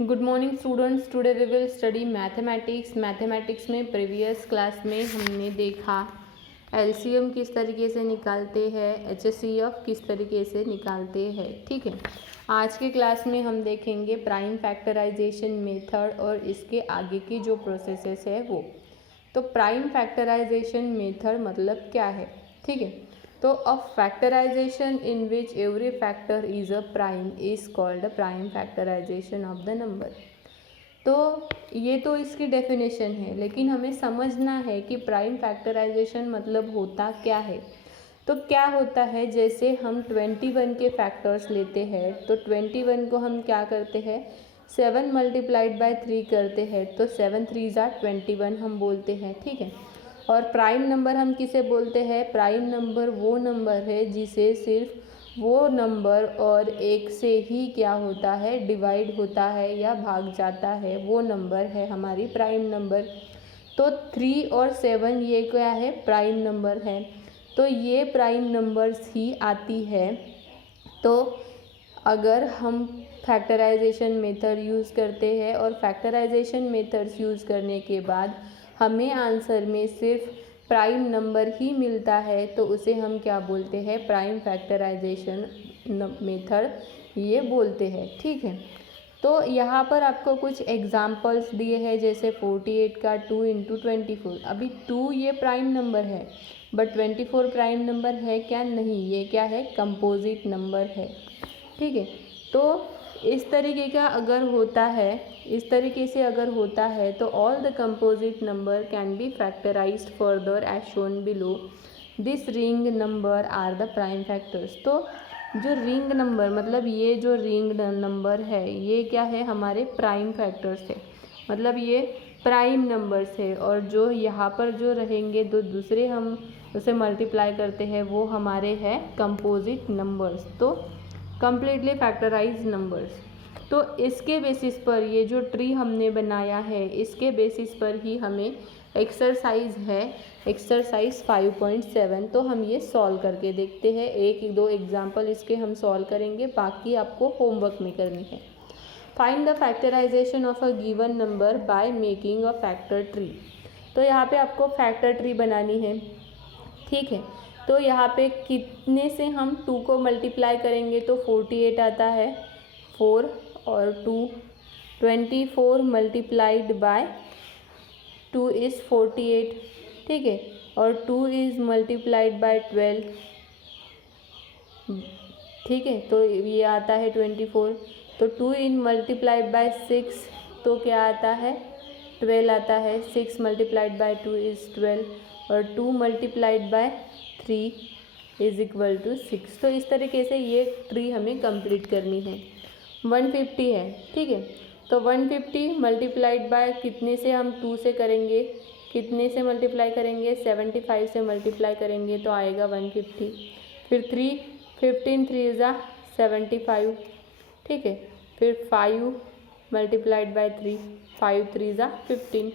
Good morning students, today we will study mathematics में previous class में हमने देखा एलसीएम किस तरीके से निकालते हैं, एचसीएफ किस तरीके से निकालते हैं। ठीक है, आज के क्लास में हम देखेंगे प्राइम फैक्टराइजेशन मेथड और इसके आगे की जो प्रोसेसेस है वो। तो प्राइम फैक्टराइजेशन मेथड मतलब क्या है। ठीक है, तो a factorization in which every factor is a prime is called prime factorization of the number. तो ये तो इसकी डेफिनेशन है, लेकिन हमें समझना है कि प्राइम फैक्टराइजेशन मतलब होता क्या है। तो क्या होता है, जैसे हम 21 के फैक्टर्स लेते हैं तो 21 को हम क्या करते हैं, 7 मल्टीप्लाइड बाय 3 करते हैं तो 7 3 ज़ा 21 हम बोलते हैं। ठीक है, और प्राइम नंबर हम किसे बोलते हैं, प्राइम नंबर वो नंबर है जिसे सिर्फ वो नंबर और एक से ही क्या होता है, डिवाइड होता है या भाग जाता है, वो नंबर है हमारी प्राइम नंबर। तो 3 और 7 ये क्या है, प्राइम नंबर है। तो ये प्राइम नंबर्स ही आती है। तो अगर हम फैक्टराइजेशन मेथड यूज़ करते हैं और फैक्टराइजेशन मेथड्स यूज़ करने के बाद हमें आंसर में सिर्फ प्राइम नंबर ही मिलता है तो उसे हम क्या बोलते हैं, प्राइम फैक्टराइजेशन मेथड ये बोलते हैं। ठीक है, तो यहाँ पर आपको कुछ एग्जांपल्स दिए हैं, जैसे 48 का 2 इंटू 24। अभी 2 ये प्राइम नंबर है बट 24 प्राइम नंबर है क्या, नहीं, ये क्या है, कंपोजिट नंबर है। ठीक है, तो इस तरीके का अगर होता है, इस तरीके से अगर होता है तो all the composite number can be factorized further as shown below. This ring number are the prime factors. तो जो रिंग नंबर मतलब ये जो रिंग नंबर है ये क्या है, हमारे प्राइम फैक्टर्स है, मतलब ये प्राइम नंबर्स है। और जो यहाँ पर जो रहेंगे तो दूसरे हम उसे मल्टीप्लाई करते हैं वो हमारे हैं कंपोजिट नंबर्स, तो कम्प्लीटली फैक्टराइज नंबर्स। तो इसके बेसिस पर ये जो ट्री हमने बनाया है इसके बेसिस पर ही हमें एक्सरसाइज है, एक्सरसाइज 5.7, तो हम ये सॉल्व करके देखते हैं। एक दो एग्जांपल इसके हम सॉल्व करेंगे, बाकी आपको होमवर्क में करनी है। Find the factorization of a given number by making a factor tree. तो यहाँ पे आपको फैक्टर ट्री बनानी है। ठीक है, तो यहाँ पे कितने से हम 2 को मल्टीप्लाई करेंगे तो 48 आता है, 4 और 2, 24 मल्टीप्लाइड बाय 2 इज़ 48। ठीक है, और 2 इज़ मल्टीप्लाइड बाय 12। ठीक है, तो ये आता है 24। तो 2 इन मल्टीप्लाइड बाय 6 तो क्या आता है, 12 आता है। 6 मल्टीप्लाइड बाय 2 इज़ 12 और 2 multiplied by 3 is equal to 6। तो इस तरीके से ये ट्री हमें कंप्लीट करनी है। 150 है। ठीक है, तो 150 मल्टीप्लाइड बाय कितने से हम 2 से करेंगे, कितने से मल्टीप्लाई करेंगे, 75 से मल्टीप्लाई करेंगे तो आएगा 150। फिर 3, 15 3 ज़ा 75। ठीक है, फिर 5 मल्टीप्लाइड बाय 3, 5 3 ज़ा 15।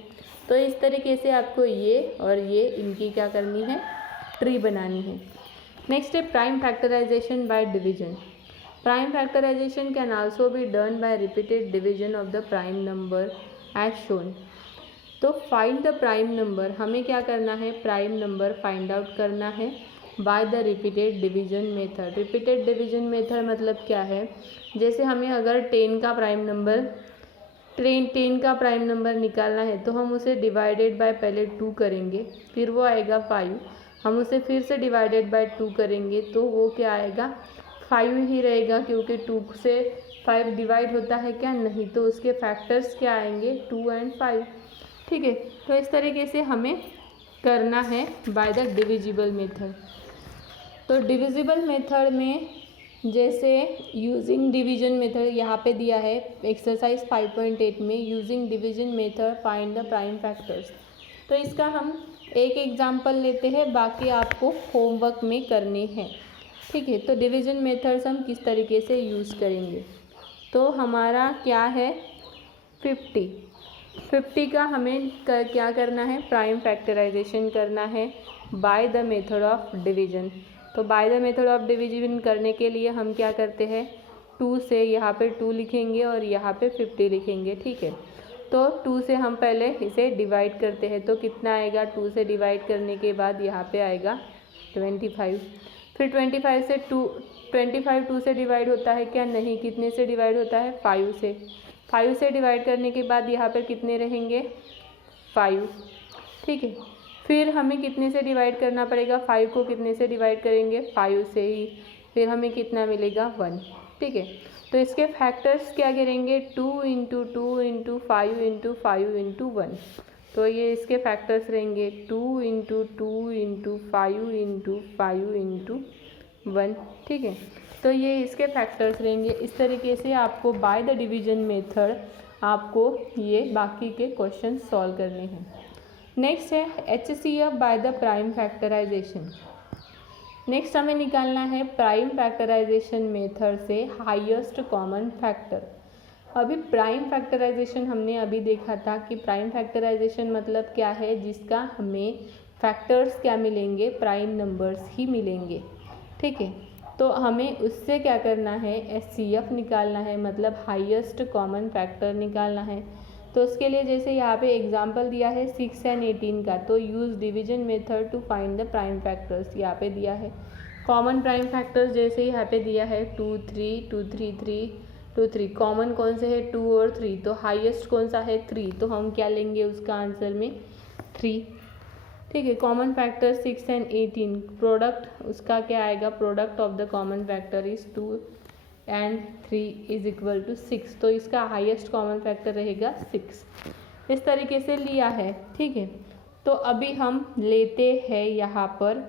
तो इस तरीके से आपको ये और ये इनकी क्या करनी है, ट्री बनानी है। नेक्स्ट है prime factorization by division. Prime factorization can also be done by repeated division of the prime number as shown. तो फाइंड द प्राइम नंबर, हमें क्या करना है, प्राइम नंबर फाइंड आउट करना है by the repeated division method. Repeated division method मतलब क्या है, जैसे हमें अगर 10 का प्राइम नंबर निकालना है तो हम उसे डिवाइडेड बाय पहले 2 करेंगे, फिर वो आएगा 5, हम उसे फिर से डिवाइडेड बाय 2 करेंगे तो वो क्या आएगा, 5 ही रहेगा, क्योंकि 2 से 5 डिवाइड होता है क्या, नहीं, तो उसके फैक्टर्स क्या आएंगे, 2 एंड 5। ठीक है, तो इस तरीके से हमें करना है बाय द डिविजिबल मेथड। तो डिविजिबल मेथड में जैसे यूजिंग डिवीजन मेथड यहाँ पे दिया है एक्सरसाइज 5.8 में, using division method find the prime factors. तो इसका हम एक एग्जांपल लेते हैं, बाकी आपको होमवर्क में करने हैं। ठीक है, तो डिवीजन मेथड्स हम किस तरीके से यूज़ करेंगे, तो हमारा क्या है 50 का हमें क्या करना है, प्राइम फैक्टराइजेशन करना है by the method of division. तो by the method of division करने के लिए हम क्या करते हैं, 2 से यहाँ पे 2 लिखेंगे और यहाँ पे 50 लिखेंगे, ठीक है। तो 2 से हम पहले इसे डिवाइड करते हैं, तो कितना आएगा, 2 से डिवाइड करने के बाद यहाँ पे आएगा 25। फिर 25 से 2 से डिवाइड होता है क्या, नहीं। कितने से डिवाइड होता है, 5 से। 5 से डिवाइड करने के बाद यहाँ पर कितने रहेंगे, 5, ठीक है। फिर हमें कितने से डिवाइड करना पड़ेगा, 5 को कितने से डिवाइड करेंगे, 5 से ही। फिर हमें कितना मिलेगा, 1, ठीक है। तो इसके फैक्टर्स क्या करेंगे, 2 × 2 × 5 × 5 × 1। तो ये इसके फैक्टर्स रहेंगे 2 × 2 × 5 × 5 × 1, ठीक है। तो ये इसके फैक्टर्स रहेंगे। इस तरीके से आपको बाय द डिवीजन मेथड आपको ये बाकी के क्वेश्चन सॉल्व करने हैं। नेक्स्ट है HCF by the prime factorization. Next हमें निकालना है प्राइम फैक्टराइजेशन मेथड से हाईएस्ट कॉमन फैक्टर। अभी प्राइम फैक्टराइजेशन हमने अभी देखा था कि प्राइम फैक्टराइजेशन मतलब क्या है, जिसका हमें फैक्टर्स क्या मिलेंगे, प्राइम नंबर्स ही मिलेंगे, ठीक है। तो हमें उससे क्या करना है, HCF निकालना है, मतलब हाईएस्ट कॉमन फैक्टर निकालना है। तो उसके लिए जैसे यहाँ पे एग्जांपल दिया है 6 और 18 का, तो use division method to find the prime factors यहाँ पे दिया है। कॉमन प्राइम फैक्टर्स जैसे यहाँ पे दिया है 2 3 2 3 3 2 3। कॉमन कौन से है, 2 और 3, तो हाईएस्ट कौन सा है, 3, तो हम क्या लेंगे उसका आंसर में 3, ठीक है। कॉमन फैक्टर 6 और 18, प्रोडक्ट उसका क्या आएगा, product of the common factor is 2 और 3 इज इक्वल टू 6, तो इसका हाईएस्ट कॉमन फैक्टर रहेगा 6। इस तरीके से लिया है, ठीक है। तो अभी हम लेते हैं यहाँ पर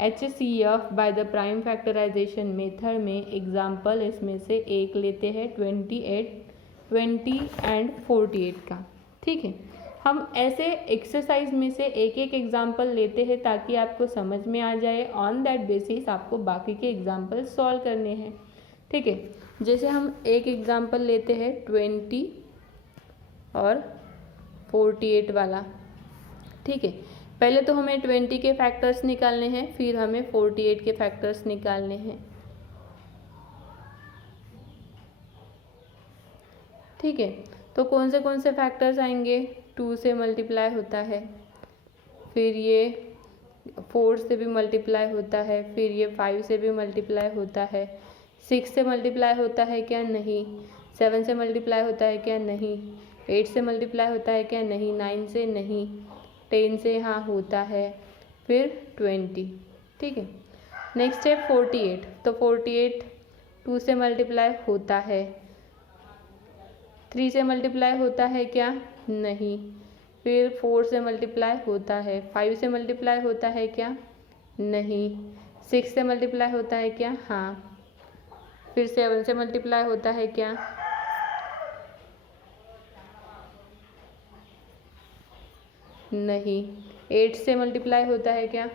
HCF by the prime factorization method में एग्जाम्पल, इसमें से एक लेते हैं 28, 20 और 48 का, ठीक है। हम ऐसे एक्सरसाइज में से एक एक एग्जाम्पल लेते हैं ताकि आपको समझ में आ जाए। ऑन दैट बेसिस आपको बाकी के एग्जाम्पल सॉल्व करने हैं, ठीक है। जैसे हम एक एग्जाम्पल लेते हैं 20 और 48 वाला, ठीक है। पहले तो हमें 20 के फैक्टर्स निकालने हैं, फिर हमें 48 के फैक्टर्स निकालने हैं, ठीक है। तो कौन से फैक्टर्स आएंगे, 2 से मल्टीप्लाई होता है, फिर ये 4 से भी मल्टीप्लाई होता है, फिर ये 5 से भी मल्टीप्लाई होता है, 6 से मल्टीप्लाई होता है क्या, नहीं। 7 से मल्टीप्लाई होता है क्या, नहीं। 8 से मल्टीप्लाई होता है क्या, नहीं। 9 से नहीं। 10 से हाँ होता है, फिर 20, ठीक है। नेक्स्ट है 48, तो 48 2 से मल्टीप्लाई होता है, 3 से मल्टीप्लाई होता है क्या, नहीं। फिर 4 से मल्टीप्लाई होता है, 5 से मल्टीप्लाई होता है क्या, नहीं। 6 से मल्टीप्लाई होता है क्या, हाँ। फिर 7 से मल्टीप्लाई होता है क्या, नहीं। 8 से मल्टीप्लाई होता है क्या,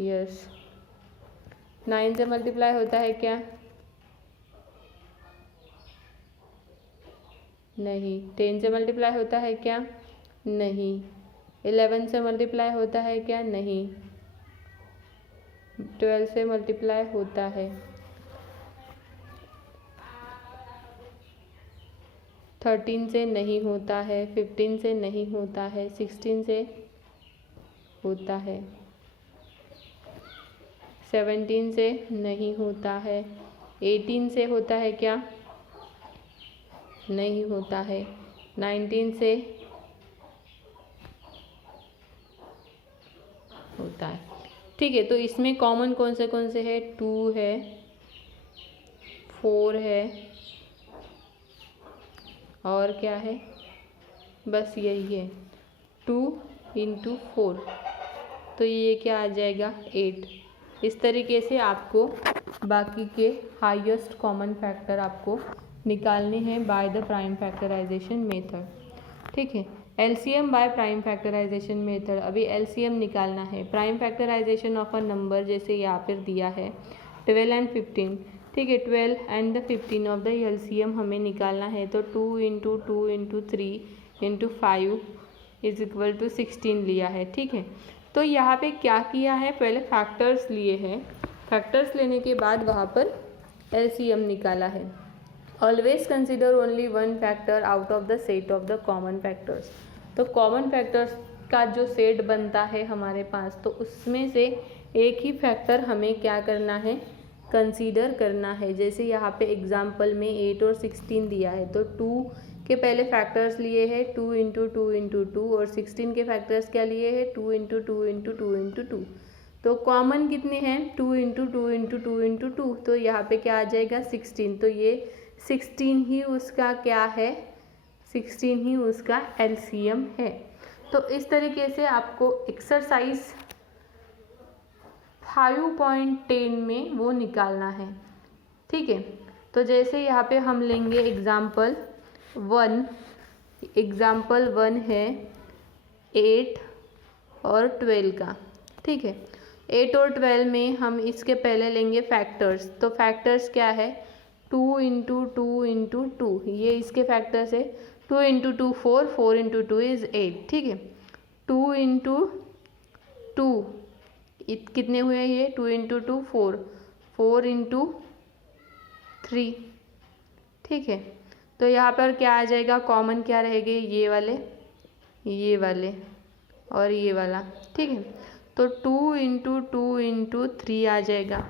यस। 9 से मल्टीप्लाई होता है क्या, नहीं। 10 से मल्टीप्लाई होता है क्या, नहीं। 11 से मल्टीप्लाई होता है क्या, नहीं। 12 से मल्टीप्लाई होता है, 13 से नहीं होता है, 15 से नहीं होता है, 16 से होता है, 17 से नहीं होता है, 18 से होता है क्या, नहीं होता है, 19 से होता है, ठीक है। तो इसमें कॉमन कौन से है, 2 है, 4 है, और क्या है, बस यही है, 2 × 4, तो ये क्या आ जाएगा, 8। इस तरीके से आपको बाकी के हाईएस्ट कॉमन फैक्टर आपको निकालने हैं by the prime factorization method, ठीक है। LCM by prime factorization method, अभी LCM निकालना है। Prime factorization of a number जैसे यहाँ पर दिया है 12 और 15, ठीक है। 12 and the 15 of the LCM हमें निकालना है, तो 2 × 2 × 3 × 5 इज इक्वल टू 16 लिया है, ठीक है। तो यहाँ पे क्या किया है, पहले फैक्टर्स लिए हैं, फैक्टर्स लेने के बाद वहाँ पर एलसीएम निकाला है। Always consider only one factor out of the set of the common factors. तो कॉमन फैक्टर्स का जो सेट बनता है हमारे पास, तो उसमें से एक ही फैक्टर हमें क्या करना है, कंसीडर करना है। जैसे यहाँ पे एग्जाम्पल में 8 और 16 दिया है, तो 2 के पहले फैक्टर्स लिए हैं 2 इंटू 2 इंटू 2, और 16 के फैक्टर्स क्या लिए हैं 2 इंटू 2 इंटू 2 इंटू 2। तो कॉमन कितने हैं 2 इंटू 2 इंटू 2 इंटू 2, तो यहाँ पे क्या आ जाएगा 16। तो ये 16 ही उसका क्या है, 16 ही उसका एलसीएम है। तो इस तरीके से आपको एक्सरसाइज 5.10 में वो निकालना है। ठीक है, तो जैसे यहाँ पे हम लेंगे एग्जाम्पल 1 है 8 और 12 का। ठीक है, 8 और 12 में हम इसके पहले लेंगे फैक्टर्स। तो फैक्टर्स क्या है 2 इंटू 2 इंटू 2, ये इसके फैक्टर्स है। 2 इंटू 2 4, 4 इंटू 2 इज़ 8। ठीक है, 2 इंटू 2 कितने हुए ये 2 इंटू 2 4, 4 इंटू 3। ठीक है, तो यहाँ पर क्या आ जाएगा, कॉमन क्या रहेंगे ये वाले और ये वाला। ठीक है, तो 2 इंटू 2 इंटू 3 आ जाएगा।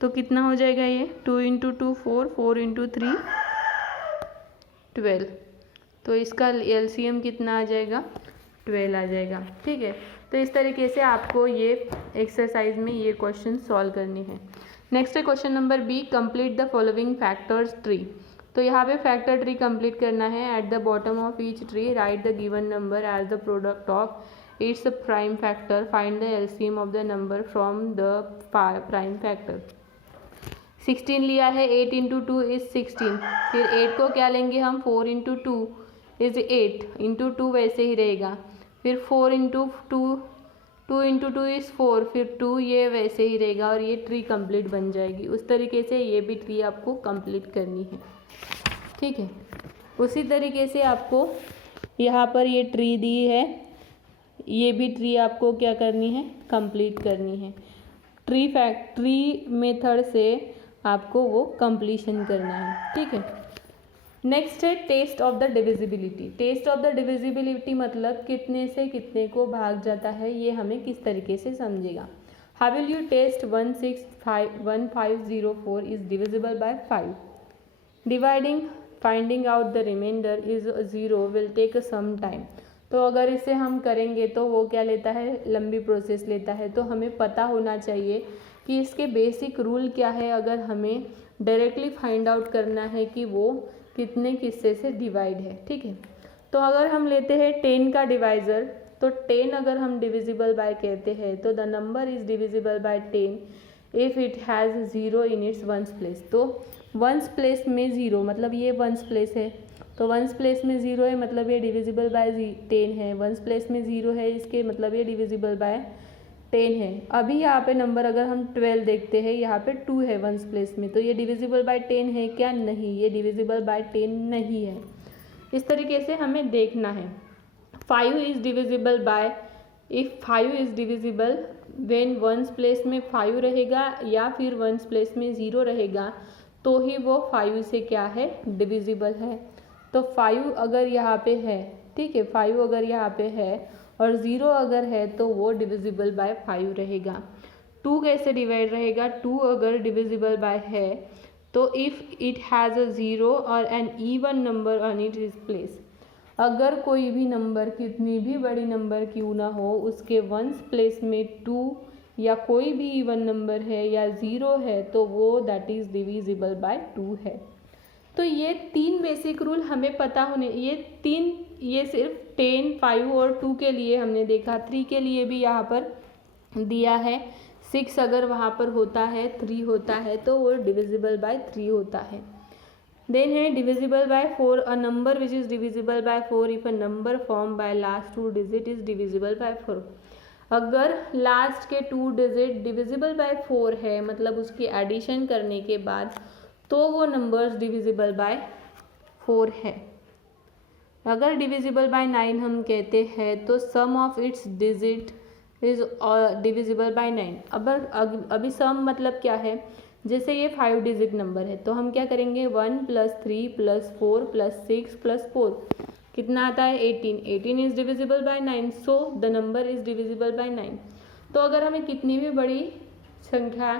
तो कितना हो जाएगा ये 2 इंटू 2 4, 4 इंटू 3 12। तो इसका एलसीएम कितना आ जाएगा 12 आ जाएगा। ठीक है, तो इस तरीके से आपको ये एक्सरसाइज में ये क्वेश्चन सॉल्व करने हैं। नेक्स्ट है question number B, complete the following factors tree. तो यहाँ पे फैक्टर ट्री कंप्लीट करना है। At the bottom of each tree write the given number as the product of its prime factor, find the LCM of the number from the prime factor. 16 लिया है, 8 into 2 is 16। फिर 8 को क्या लेंगे हम 4 into 2 is 8 into 2 वैसे ही रहेगा। फिर 4 इंटू 2 इंटू 2 इज़ 4, फिर 2 ये वैसे ही रहेगा और ये ट्री कंप्लीट बन जाएगी। उस तरीके से ये भी ट्री आपको कंप्लीट करनी है। ठीक है, उसी तरीके से आपको यहाँ पर ये ट्री दी है, ये भी ट्री आपको क्या करनी है कंप्लीट करनी है। ट्री मेथड से आपको वो कंप्लीशन करना है। ठीक है, नेक्स्ट है test of the divisibility. Test of the divisibility मतलब कितने से कितने को भाग जाता है, ये हमें किस तरीके से समझेगा। How will you test 1504 is divisible by 5। Dividing finding out the remainder is 0 will take some time. तो अगर इसे हम करेंगे तो वो क्या लेता है, लंबी प्रोसेस लेता है। तो हमें पता होना चाहिए कि इसके बेसिक रूल क्या है। अगर हमें डायरेक्टली फाइंड आउट करना है कि वो कितने किस्से से डिवाइड है। ठीक है, तो अगर हम लेते हैं 10 का डिवाइज़र, तो 10 अगर हम डिविजिबल बाय कहते हैं तो the number is divisible by 10 if it has 0 in its ones place. तो वंस प्लेस में 0 मतलब ये वंस प्लेस है, तो वंस प्लेस में 0 है मतलब ये डिविजिबल बाय 10 है। वंस प्लेस में 0 है इसके मतलब ये डिविजिबल बाय 10 है। अभी यहाँ पे नंबर अगर हम 12 देखते हैं, यहाँ पे 2 है वंस प्लेस में, तो ये डिविजिबल बाय 10 है क्या, नहीं, ये डिविजिबल बाय 10 नहीं है। इस तरीके से हमें देखना है। 5 is divisible by, if 5 is divisible when ones place में 5 रहेगा या फिर वंस प्लेस में 0 रहेगा, तो ही वो 5 से क्या है डिविजिबल है। तो 5 अगर यहाँ पे है, ठीक है, 5 अगर यहाँ पे है और 0 अगर है तो वो डिविजिबल बाय 5 रहेगा। 2 कैसे डिवाइड रहेगा, 2 अगर डिविजिबल बाय है तो इफ़ इट हैज़ अ 0 और an even number on it is place. अगर कोई भी नंबर कितनी भी बड़ी नंबर क्यों ना हो, उसके वंस प्लेस में 2 या कोई भी इवन नंबर है या 0 है तो वो दैट इज़ डिविजिबल बाय 2 है। तो ये 3 बेसिक रूल हमें पता होने, ये सिर्फ 10, 5 और 2 के लिए हमने देखा। 3 के लिए भी यहाँ पर दिया है। 6 अगर वहाँ पर होता है, 3 होता है तो वो डिविजिबल बाय 3 होता है। देन है divisible by 4, a number which is divisible by 4 if a number form by last 2 digit is divisible by 4। अगर लास्ट के 2 डिजिट डिविजिबल बाय 4 है मतलब उसकी एडिशन करने के बाद, तो वो नंबर्स डिविजिबल बाय 4 है। अगर डिविजिबल बाय 9 हम कहते हैं तो sum of its digit is divisible by 9। अब अभी सम मतलब क्या है, जैसे ये 5 डिजिट नंबर है तो हम क्या करेंगे 1 + 3 + 4 + 6 + 4 कितना आता है 18। 18 is divisible by 9, so the number is divisible by 9। तो अगर हमें कितनी भी बड़ी संख्या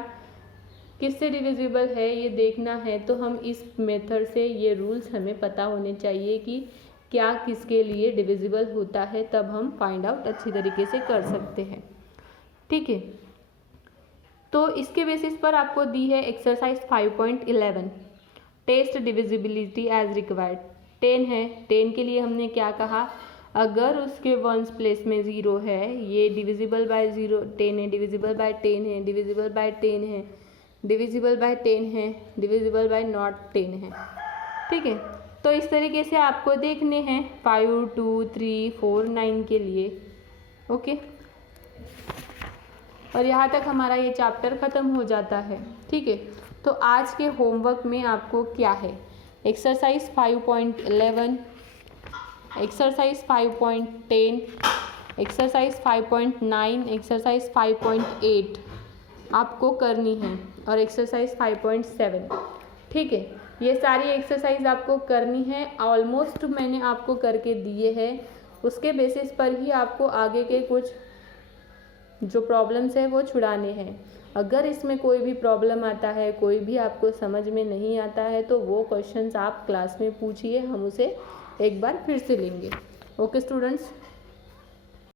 किससे डिविजिबल है ये देखना है तो हम इस मेथड से, ये रूल्स हमें पता होने चाहिए कि क्या किसके लिए डिविजिबल होता है, तब हम फाइंड आउट अच्छी तरीके से कर सकते हैं। ठीक है, तो इसके बेसिस पर आपको दी है exercise 5.11 test divisibility as required. 10 है, 10 के लिए हमने क्या कहा, अगर उसके वंस प्लेस में 0 है, ये डिविजिबल बाय 0 10 है, डिविजिबल बाय 10 है, डिविजिबल बाय 10 है, डिविजिबल बाय 10 है, डिविजिबल बाय नॉट 10 है। ठीक है, तो इस तरीके से आपको देखने हैं 5, 2, 3, 4, 9 के लिए। ओके, और यहाँ तक हमारा ये चैप्टर ख़त्म हो जाता है। ठीक है, तो आज के होमवर्क में आपको क्या है, एक्सरसाइज 5.11, एक्सरसाइज 5.10, एक्सरसाइज 5.9, एक्सरसाइज 5.8 आपको करनी है और एक्सरसाइज 5.7। ठीक है, ये सारी एक्सरसाइज आपको करनी है। ऑलमोस्ट मैंने आपको करके दिए हैं, उसके बेसिस पर ही आपको आगे के कुछ जो प्रॉब्लम्स है वो छुड़ाने हैं। अगर इसमें कोई भी प्रॉब्लम आता है, कोई भी आपको समझ में नहीं आता है, तो वो क्वेश्चंस आप क्लास में पूछिए, हम उसे एक बार फिर से लेंगे। Okay students.